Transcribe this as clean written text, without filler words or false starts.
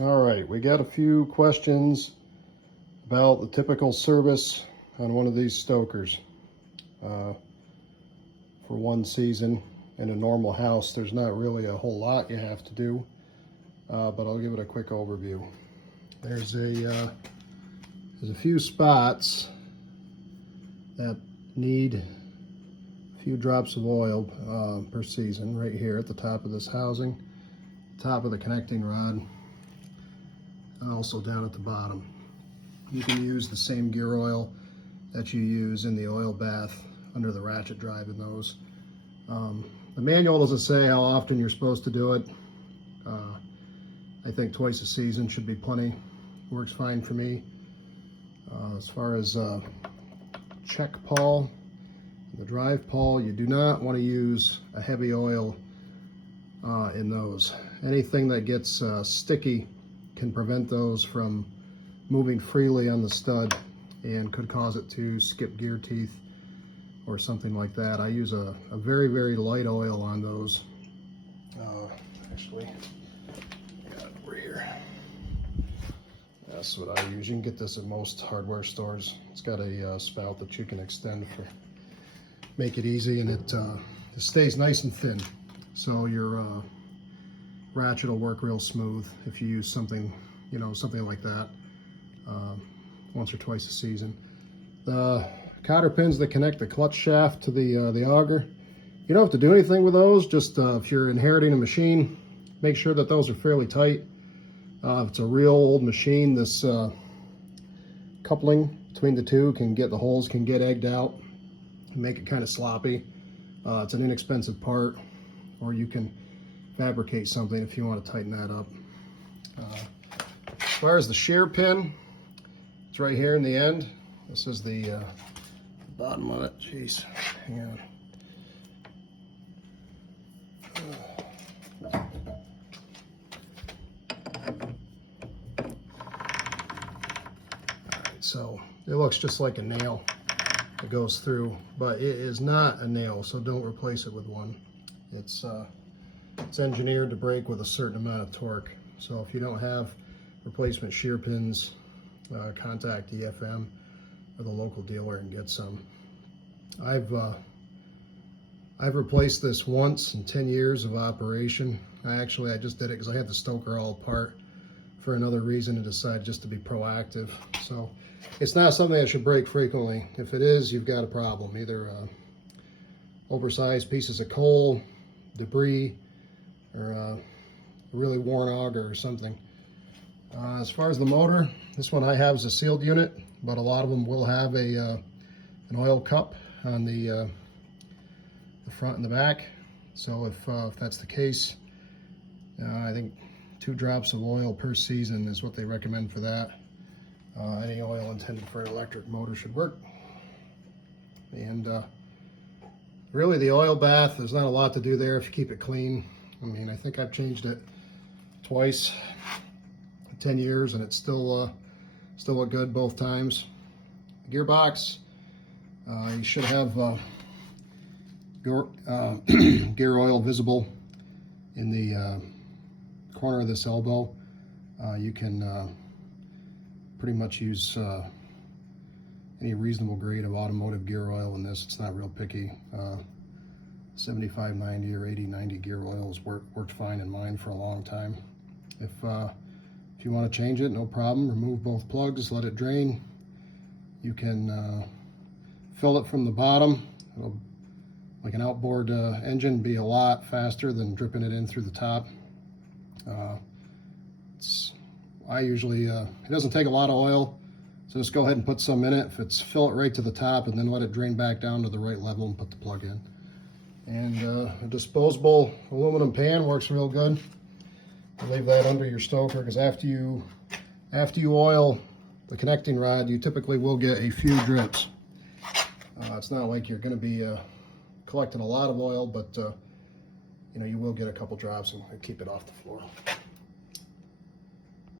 All right, we got a few questions about the typical service on one of these Stokers. For one season in a normal house, there's not really a whole lot you have to do, but I'll give it a quick overview. There's a few spots that need a few drops of oil per season. Right here at the top of this housing, top of the connecting rod, and also down at the bottom. You can use the same gear oil that you use in the oil bath under the ratchet drive in those. The manual doesn't say how often you're supposed to do it. I think twice a season should be plenty. Works fine for me. As far as check pawl, the drive pawl, you do not want to use a heavy oil in those. Anything that gets sticky can prevent those from moving freely on the stud and could cause it to skip gear teeth or something like that. I use a very, very light oil on those. Actually, got it over here. That's what I use. You can get this at most hardware stores. It's got a spout that you can extend for make it easy, and it stays nice and thin. So your ratchet will work real smooth if you use something, something like that once or twice a season. The cotter pins that connect the clutch shaft to the auger, you don't have to do anything with those. Just if you're inheriting a machine, make sure that those are fairly tight. If it's a real old machine, this coupling between the two the holes can get egged out and make it kind of sloppy. It's an inexpensive part, or you can fabricate something if you want to tighten that up. As far as the shear pin, it's right here in the end. This is the bottom of it. Jeez, hang on. So it looks just like a nail that goes through, but it is not a nail, so don't replace it with one. It's engineered to break with a certain amount of torque. So if you don't have replacement shear pins, contact EFM or the local dealer and get some. I've replaced this once in 10 years of operation. I just did it because I had the Stoker all apart for another reason and decided just to be proactive. So it's not something that should break frequently. If it is, you've got a problem. Either oversized pieces of coal, debris, or a really worn auger or something. As far as the motor, this one I have is a sealed unit, but a lot of them will have an oil cup on the front and the back. So if that's the case, I think 2 drops of oil per season is what they recommend for that. Any oil intended for an electric motor should work. And really the oil bath, there's not a lot to do there if you keep it clean. I mean, I think I've changed it twice in 10 years and it's still look good both times. Gearbox, you should have gear oil visible in the corner of this elbow. You can pretty much use any reasonable grade of automotive gear oil in this. It's not real picky. 75-90 or 80-90 gear oils worked fine in mine for a long time. If you want to change it, no problem. Remove both plugs, let it drain. You can fill it from the bottom. It'll, like an outboard engine, be a lot faster than dripping it in through the top. I usually, it doesn't take a lot of oil, so just go ahead and put some in it. Fill it right to the top and then let it drain back down to the right level and put the plug in. And a disposable aluminum pan works real good. Leave that under your Stoker, because after you oil the connecting rod, you typically will get a few drips. It's not like you're going to be collecting a lot of oil, but you will get a couple drops and keep it off the floor.